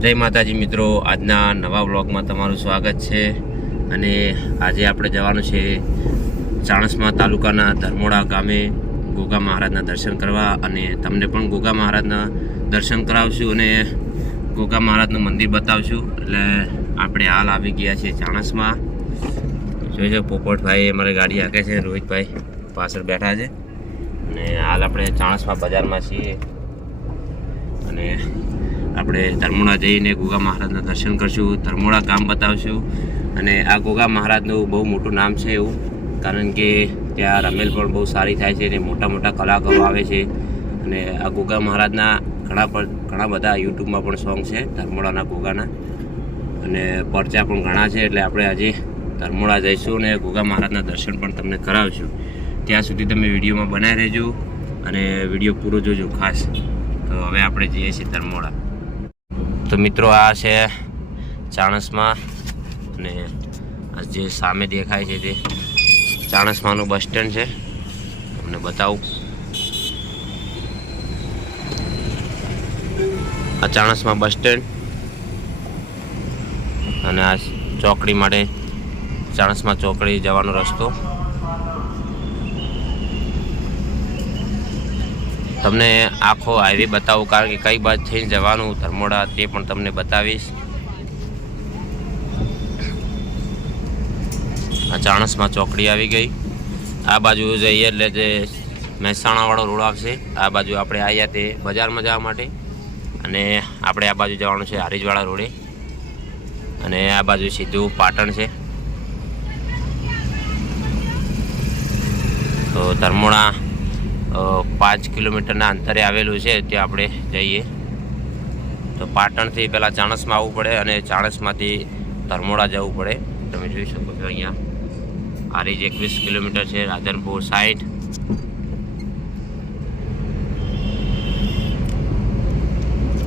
જય માતાજી મિત્રો, આજના નવા વ્લોગમાં તમારું સ્વાગત છે. અને આજે આપણે જવાનું છે ચાણસમા તાલુકાના ધર્મોડા ગામે ગોગા મહારાજના દર્શન કરવા અને તમને પણ ગોગા મહારાજના દર્શન કરાવશું અને ગોગા મહારાજનું મંદિર બતાવશું. એટલે આપણે હાલ આવી ગયા છીએ ચાણસમાં. જોઈ છે પોપટભાઈ અમારી ગાડી હાકે છે, રોહિતભાઈ પાછળ બેઠા છે. અને હાલ આપણે ચાણસમા બજારમાં છીએ. અને આપણે ધર્મોડા જઈને ગોગા મહારાજના દર્શન કરશું ધર્મોડા ગામ બતાવશું. અને આ ગોગા મહારાજનું બહુ મોટું નામ છે એવું, કારણ કે ત્યાં રમેલ પણ બહુ સારી થાય છે અને મોટા મોટા કલાકારો આવે છે. અને આ ગોગા મહારાજના ઘણા પર, ઘણા બધા યુટ્યુબમાં પણ સોંગ છે ધર્મોડાના ગોગાના. અને પરચા પણ ઘણા છે, એટલે આપણે આજે ધર્મોડા જઈશું અને ગોગા મહારાજના દર્શન પણ તમને કરાવશું. ત્યાં સુધી તમે વિડીયોમાં બનાવી રહેજો અને વીડિયો પૂરો જોજો ખાસ. તો હવે આપણે જઈએ છીએ ધર્મોડા તો મિત્રો આ છે ચાણસમાં. અને આ જે સામે દેખાય છે તે ચાણસમાનું બસ સ્ટેન્ડ છે. તમને બતાવું. આ ચાણસમાં બસ સ્ટેન્ડ. અને આ ચોકડી માટે ચાણસમાં ચોકડી જવાનો રસ્તો. તમને આખો હાઈવે બતાવું, કારણ કે કઈ બાજુ થઈને જવાનું, ધર્મોડા તે પણ તમને બતાવીશ. આ ચાણસમાં ચોકડી આવી ગઈ. આ બાજુ જઈએ એટલે જે મહેસાણાવાળો રોડ આવશે, આ બાજુ આપણે આવ્યા તે બજારમાં જવા માટે. અને આપણે આ બાજુ જવાનું છે હારીજવાળા રોડે. અને આ બાજુ સીધું પાટણ છે. તો ધર્મોડા પાંચ કિલોમીટરના અંતરે આવેલું છે, ત્યાં આપણે જઈએ. તો પાટણથી પહેલાં ચાણસમાં આવવું પડે અને ચાણસમાંથી ધર્મોડા જવું પડે. તમે જોઈ શકો છો અહીંયા. આરીજ એકવીસ કિલોમીટર છે, રાધનપુર સાઠ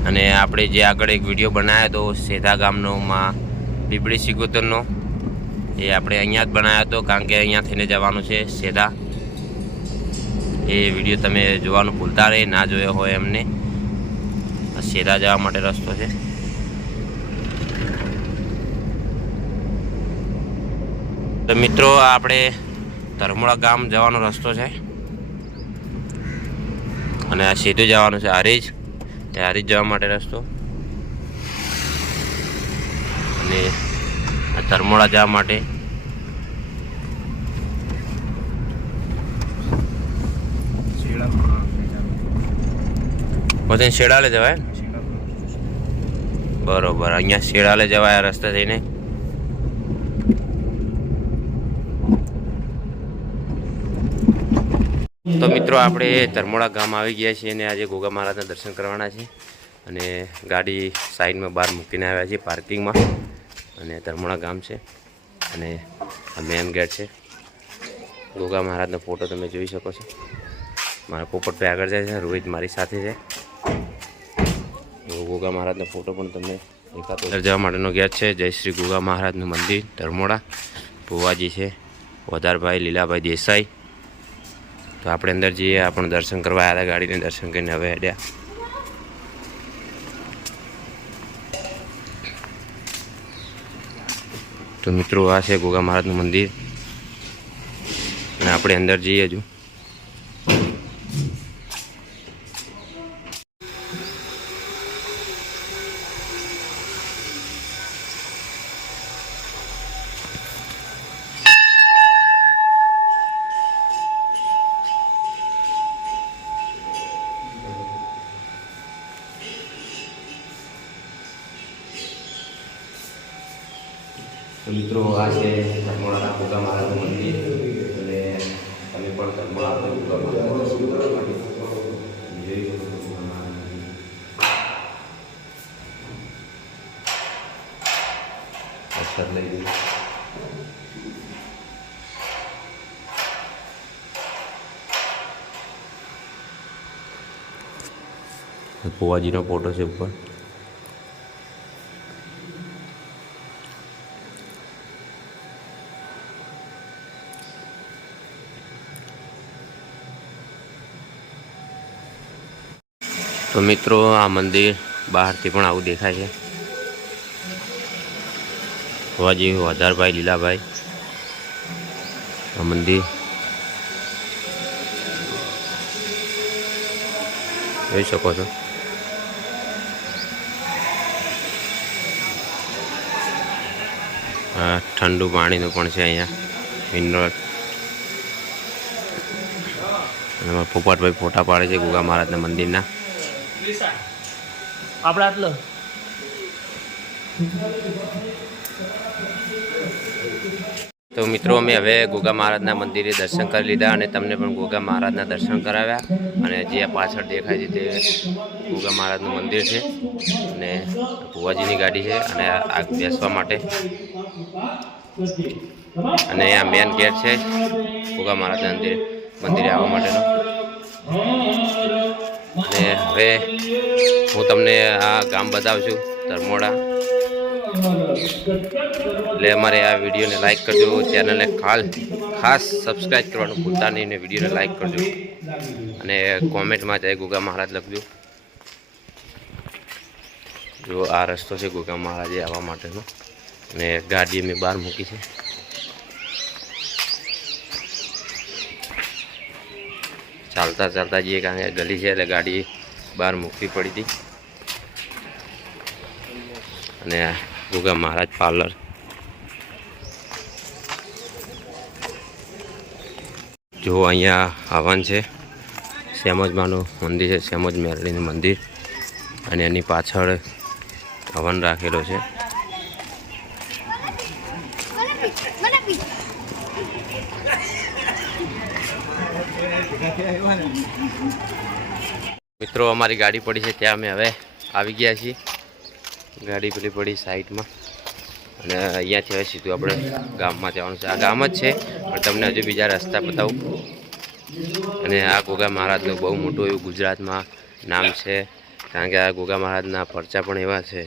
અને આપણે જે આગળ એક વીડિયો બનાવ્યો હતો, સેધા ગામનો, માં બીબડી સિગોતરનો, એ આપણે અહીંયા જ બનાવ્યો હતો, કારણ કે અહીંયા થઈને જવાનું છે, સેધા. એ વીડિયો તમે જોવાનું ભૂલતા રહે, ના જોયો હોય એમને. સેરા જવા માટે રસ્તો છે. તો મિત્રો, આપણે ધર્મોડા ગામ જવાનો રસ્તો છે. અને આ સીધું જવાનું છે હારીજ. એ હારીજ જવા માટે રસ્તો. અને આ ધર્મોડા જવા માટે પોતે શેડાલે જવાય? બરોબર, અહીંયા શેડાલે જવાય રસ્તે થઈને. તો મિત્રો, આપણે ધર્મોડા ગામ આવી ગયા છીએ અને આજે ગોગા મહારાજના દર્શન કરવાના છે. અને ગાડી સાઈડમાં બહાર મૂકીને આવ્યા છીએ પાર્કિંગમાં. અને ધર્મોડા ગામ છે. અને આ મેન ગેટ છે. ગોગા મહારાજનો ફોટો તમે જોઈ શકો છો. મારા પોપટભાઈ આગળ જાય છે, રોહિત મારી સાથે છે. ગોગા મહારાજનો ફોટો પણ તમને દેખાતો અંદર જવા માટેનો ગેટ છે. જય શ્રી ગોગા મહારાજનું મંદિર, ધર્મોડા. ભુવાજી છે, વધારભાઈ, લીલાભાઈ દેસાઈ. તો આપણે અંદર જઈએ આપણે દર્શન કરવા આવ્યા ગાડીને, દર્શન કરીને હવે હેડ્યા. તો મિત્રો, આ છે ગોગા મહારાજનું મંદિર. અને આપણે અંદર જઈએ હજુ. મિત્રો આ છે ધર્મોળાના ગોગા મહારાજનું મંદિર અને તમે પણ ધર્મોળા ગોગા મહારાજ લઈ ગયું ફુવાજીનો ફોટો છે ઉપર. તો મિત્રો, આ મંદિર બહારથી પણ આવું દેખાય છે. હોવાજી વધારભાઈ લીલાભાઈ, આ મંદિર. જોઈ શકો છો. ઠંડુ પાણીનું પણ છે અહીંયા, મિનરલ. પોપટભાઈ ફોટા પાડે છે ગુગા મહારાજના મંદિરના. આપણે આટલો. તો મિત્રો, અમે હવે ગોગા મહારાજના મંદિરે દર્શન કરી લીધા અને તમને પણ ગોગા મહારાજના દર્શન કરાવ્યા. અને જે પાછળ દેખાય છે તે ગોગા મહારાજનું મંદિર છે અને ભુવાજીની ગાડી છે અને આ બેસવા માટે. અને આ મેન ગેટ છે ગોગા મહારાજના મંદિર મંદિરે આવવા માટેનો. અને હવે હું તમને આ ગામ બતાવું છું ધર્મોડા. એટલે અમારે આ વિડીયોને લાઇક કરજો ચેનલને ખાલ, ખાસ સબસ્ક્રાઈબ કરવાનું ભૂલતા નહીં ને વિડીયોને લાઇક કરજો. અને કોમેન્ટમાં જય ગોગા મહારાજ લખજો. જો આ રસ્તો છે ગોગા મહારાજે આવવા માટેનો. અને ગાડી મેં બહાર મૂકી છે. ચાલતા ચાલતા જઈએ કારણ કે ગલી છે એટલે ગાડી બહાર મૂકવી પડી હતી. અને ગુગા મહારાજ પાર્લર. જો અહીંયા હવન છે, શ્યામજમાનું મંદિર છે, શ્યામજ મેરડીનું મંદિર. અને એની પાછળ હવન રાખેલો છે. મિત્રો, અમારી ગાડી પડી છે, ત્યાં અમે હવે આવી ગયા છીએ. ગાડી પેલી પડી સાઈડમાં. અને અહીંયાથી હવે સીધું આપણે ગામમાં જવાનું છે. આ ગામ જ છે, પણ તમને હજુ બીજા રસ્તા બતાવું. અને આ ગોગા મહારાજનું બહુ મોટું એવું ગુજરાતમાં નામ છે, કારણ કે આ ગોગા મહારાજના પરચા પણ એવા છે.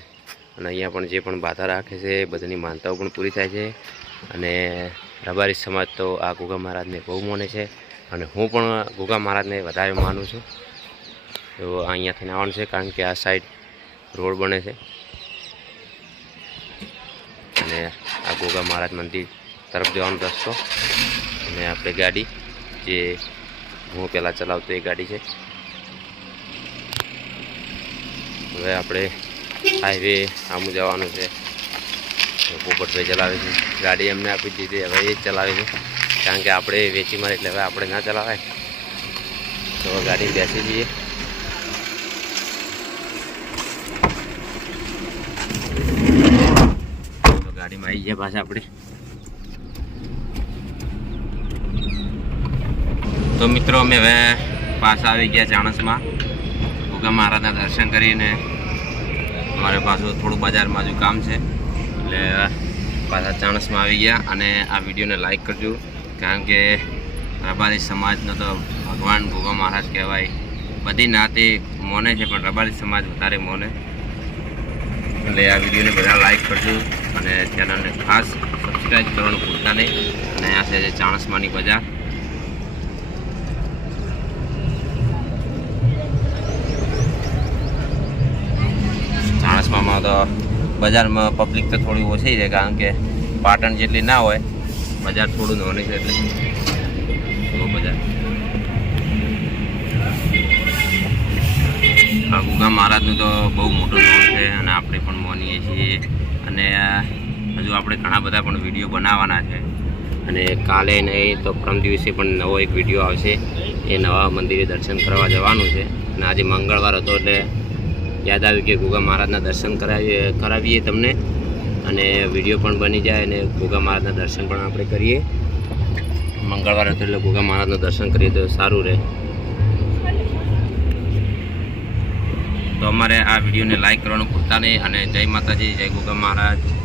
અને અહીંયા પણ જે પણ બાધા રાખે છે, એ બધાની માનતાઓ પણ પૂરી થાય છે. અને રબારી સમાજ તો આ ગોગા મહારાજને બહુ મોને છે. અને હું પણ ગોગા મહારાજને વધારે માનું છું. તો અહીંયાથી આવવાનું છે, કારણ કે આ સાઈડ રોડ બને છે. અને આ ગોગા મહારાજ મંદિર તરફ જવાનો રસ્તો. અને આપણે ગાડી, જે હું પહેલાં ચલાવતો એ ગાડી છે. હવે આપણે હાઈવે આમ જવાનું છે. પોપટભાઈ ચલાવે છે ગાડી એમને આપી દીધી, હવે એ જ ચલાવે છે. કારણ કે આપણે વેચી મારે એટલે હવે આપણે ના ચલાવાય. તો ગાડી બેસી જઈએ. તો ગાડીમાં આવી ગયા પાછા આપણે. તો મિત્રો અમે હવે પાછા આવી ગયા ચાણસમાં. ગોગા મહારાજના દર્શન કરીને અમારે પાછું થોડું બજારમાં હજુ કામ છે. એટલે પાછા ચાણસમાં આવી ગયા અને આ વિડીયોને લાઈક કરજો. કારણ કે રબારી સમાજનો તો ભગવાન ગોગા મહારાજ કહેવાય. બધી નાતે મોને છે, પણ રબારી સમાજ વધારે મોને. એટલે આ વિડીયોને બધા લાઈક કરજો અને ચેનલને ખાસ સબસ્ક્રાઈબ કરવાનું ભૂલતા નહીં. અને આ છે ચાણસમાની બજાર. ચાણસમામાં તો બજારમાં પબ્લિક તો થોડી ઓછી છે, કારણ કે પાટણ જેટલી ના હોય બજાર થોડું નોને છે એટલે બજાર ગુગા મહારાજનું તો બહુ મોટું નામ છે અને આપણે પણ માનીએ છીએ. અને હજુ આપણે ઘણા બધા પણ વીડિયો બનાવવાના છે. અને કાલે નહીં તો પરમ દિવસે પણ નવો એક વીડિયો આવશે. એ નવા મંદિરે દર્શન કરવા જવાનું છે. અને આજે મંગળવાર હતો એટલે યાદ આવ્યું કે ગુગા મહારાજના દર્શન કરાવીએ કરાવીએ તમને. અને વીડિયો પણ બની જાય અને ગુગા મહારાજના દર્શન પણ આપણે કરીએ. મંગળવાર હતું એટલે ગોગા મહારાજના દર્શન કરીએ તો સારું રહે. તો અમારે આ વિડીયોને લાઈક કરવાનું ભૂલતા નહીં અને જય માતાજી, જય ગોગા મહારાજ.